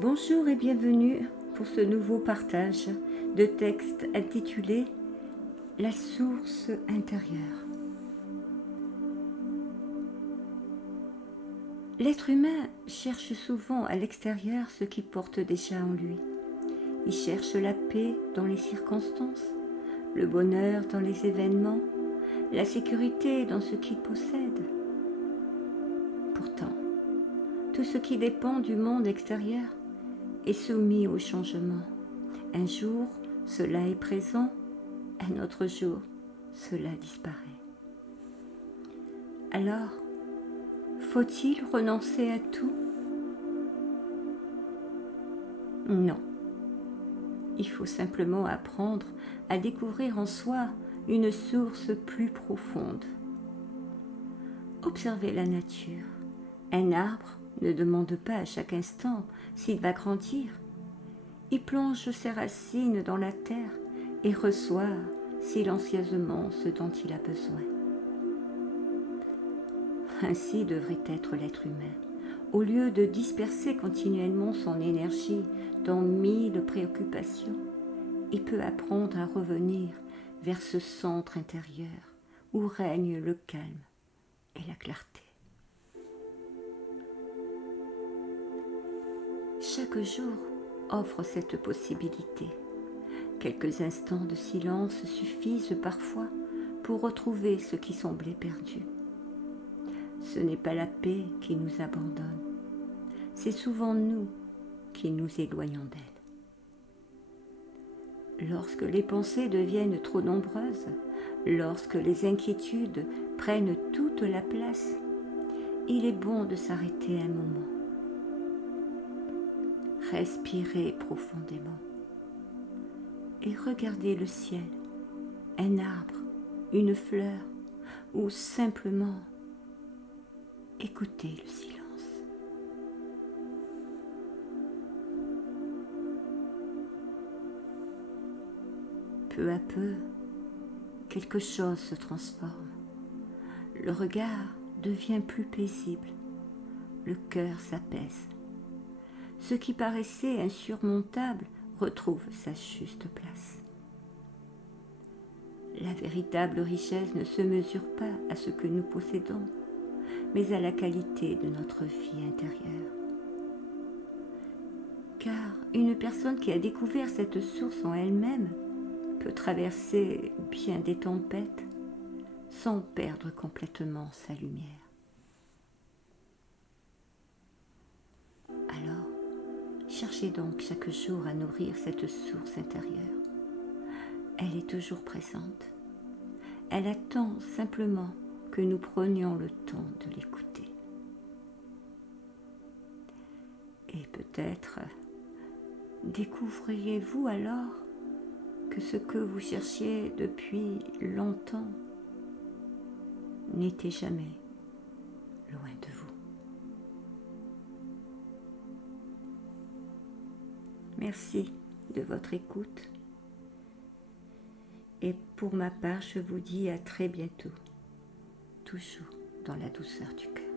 Bonjour et bienvenue pour ce nouveau partage de texte intitulé « La source intérieure ». L'être humain cherche souvent à l'extérieur ce qu'il porte déjà en lui. Il cherche la paix dans les circonstances, le bonheur dans les événements, la sécurité dans ce qu'il possède. Pourtant, tout ce qui dépend du monde extérieur est soumis au changement. Un jour, cela est présent, un autre jour, cela disparaît. Alors, faut-il renoncer à tout? Non. Il faut simplement apprendre à découvrir en soi une source plus profonde. Observez la nature. Un arbre ne demande pas à chaque instant s'il va grandir. Il plonge ses racines dans la terre et reçoit silencieusement ce dont il a besoin. Ainsi devrait être l'être humain. Au lieu de disperser continuellement son énergie dans 1000 préoccupations, il peut apprendre à revenir vers ce centre intérieur où règne le calme et la clarté. Chaque jour offre cette possibilité. Quelques instants de silence suffisent parfois pour retrouver ce qui semblait perdu. Ce n'est pas la paix qui nous abandonne, c'est souvent nous qui nous éloignons d'elle. Lorsque les pensées deviennent trop nombreuses, lorsque les inquiétudes prennent toute la place, il est bon de s'arrêter un moment. Respirez profondément et regardez le ciel, un arbre, une fleur ou simplement écoutez le silence. Peu à peu, quelque chose se transforme. Le regard devient plus paisible. Le cœur s'apaise. Ce qui paraissait insurmontable retrouve sa juste place. La véritable richesse ne se mesure pas à ce que nous possédons, mais à la qualité de notre vie intérieure. Car une personne qui a découvert cette source en elle-même peut traverser bien des tempêtes sans perdre complètement sa lumière. Alors, cherchez donc chaque jour à nourrir cette source intérieure. Elle est toujours présente. Elle attend simplement que nous prenions le temps de l'écouter. Et peut-être découvriez-vous alors que ce que vous cherchiez depuis longtemps n'était jamais loin de vous. Merci de votre écoute. Et pour ma part, je vous dis à très bientôt, toujours dans la douceur du cœur.